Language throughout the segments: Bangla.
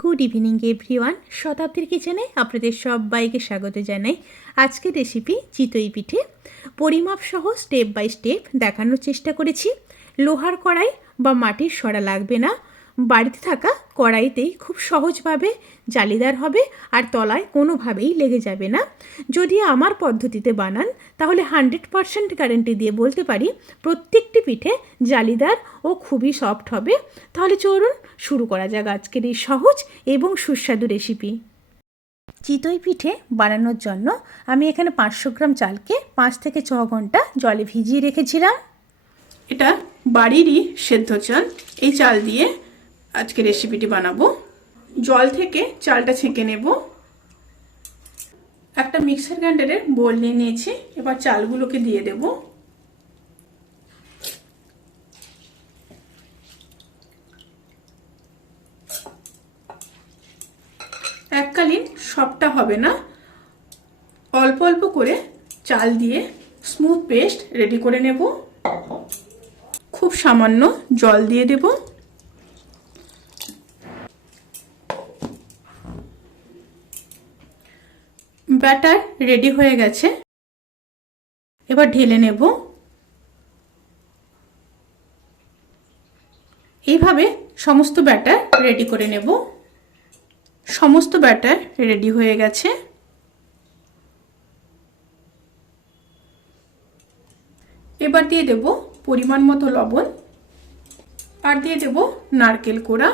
গুড ইভিনিং এভরিওয়ান শতাব্দীর কিচেনে আপনাদের সবাইকে স্বাগত জানাই আজকের রেসিপি চিতই পিঠে। পরিমাপ সহ স্টেপ বাই স্টেপ দেখানোর চেষ্টা করেছি। লোহার কড়াই বা মাটির সরা লাগবে না। বাড়িতে থাকা কড়াইতেই খুব সহজভাবে জালিদার হবে আর তলায় কোনোভাবেই লেগে যাবে না। যদি আমার পদ্ধতিতে বানান, তাহলে হান্ড্রেড পারসেন্ট গ্যারেন্টি দিয়ে বলতে পারি, প্রত্যেকটি পিঠে জালিদার ও খুবই সফট হবে। তাহলে চলুন শুরু করা যাক আজকের এই সহজ এবং সুস্বাদু রেসিপি। চিতই পিঠে বানানোর জন্য আমি এখানে পাঁচশো গ্রাম চালকে পাঁচ থেকে ছ ঘণ্টা জলে ভিজিয়ে রেখেছিলাম। এটা বাড়িরই সেদ্ধ চাল। এই চাল দিয়ে আজকে রেসিপিটি বানাবো। জল থেকে চালটা ছেঁকে নেব। একটা মিক্সার গ্রাইন্ডারের বোল নিয়ে নিয়েছি। এবার চালগুলোকে দিয়ে দেব। এককালীন সবটা হবে না। অল্প অল্প করে চাল দিয়ে স্মুথ পেস্ট রেডি করে নেব। খুব সামান্য জল দিয়ে দেব। ব্যাটার রেডি হয়ে গেছে। এবার ঢেলে নেব। এইভাবে সমস্ত ব্যাটার রেডি করে নেব। সমস্ত ব্যাটার রেডি হয়ে গেছে। এবার দিয়ে দেব পরিমাণ মতো লবণ। আর দিয়ে দেব নারকেল কোড়া।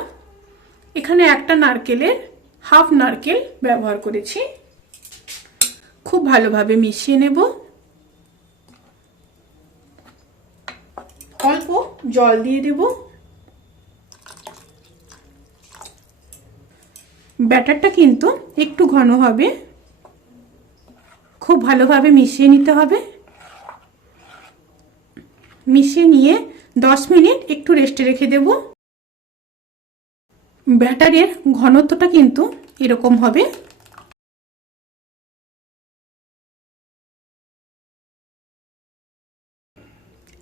এখানে একটা নারকেলের হাফ নারকেল ব্যবহার করেছি। খুব ভালোভাবে মিশিয়ে নেব। অল্প জল দিয়ে দেব। ব্যাটারটা কিন্তু একটু ঘন হবে। খুব ভালোভাবে মিশিয়ে নিতে হবে। মিশিয়ে নিয়ে দশ মিনিট একটু রেস্টে রেখে দেব। ব্যাটারের ঘনত্বটা কিন্তু এরকম হবে।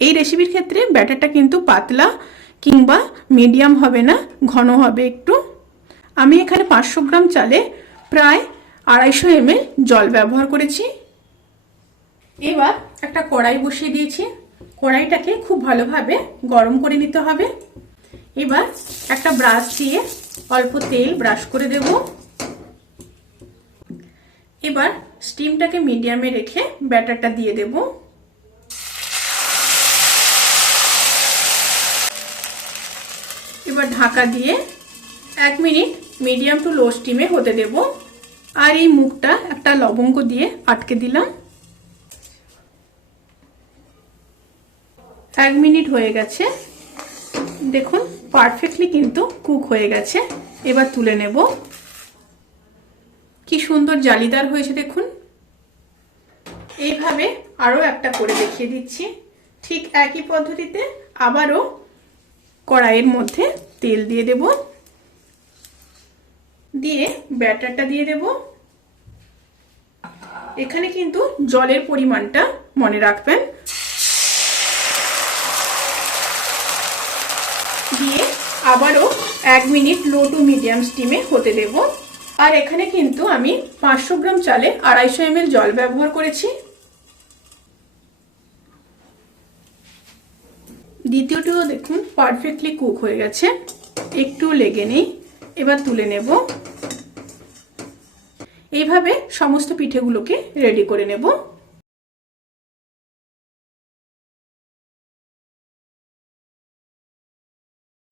এই রেসিপির ক্ষেত্রে ব্যাটারটা কিন্তু পাতলা কিংবা মিডিয়াম হবে না, ঘন হবে একটু। আমি এখানে পাঁচশো গ্রাম চালে প্রায় আড়াইশো এমএল জল ব্যবহার করেছি। এবার একটা কড়াই বসিয়ে দিয়েছি। কড়াইটাকে খুব ভালোভাবে গরম করে নিতে হবে। এবার একটা ব্রাশ দিয়ে অল্প তেল ব্রাশ করে দেব। এবার স্টিমটাকে মিডিয়ামে রেখে ব্যাটারটা দিয়ে দেব। এবার ঢাকা দিয়ে এক মিনিট মিডিয়াম টু লো স্টিমে হতে দেব। আর এই মুখটা একটা লবঙ্গ দিয়ে আটকে দিলাম। এক মিনিট হয়ে গেছে। দেখুন, পারফেক্টলি কিন্তু কুক হয়ে গেছে। এবার তুলে নেব। কি সুন্দর জালিদার হয়েছে, দেখুন। এইভাবে আরও একটা করে দেখিয়ে দিচ্ছি। ঠিক একই পদ্ধতিতে আবারও কড়াইয়ের মধ্যে তেল দিয়ে দেব। দিয়ে ব্যাটারটা দিয়ে দেব। এখানে কিন্তু জলের পরিমাণটা মনে রাখবেন। দিয়ে আবারও এক মিনিট লো টু মিডিয়াম স্টিমে হতে দেব। আর এখানে কিন্তু আমি পাঁচশো গ্রাম চালে আড়াইশো এম জল ব্যবহার করেছি। দ্বিতীয়টিও দেখুন পারফেক্টলি কুক হয়ে গেছে। একটু লেগে নেই, এবার তুলে নেব। এইভাবে সমস্ত পিঠেগুলোকে রেডি করে নেব।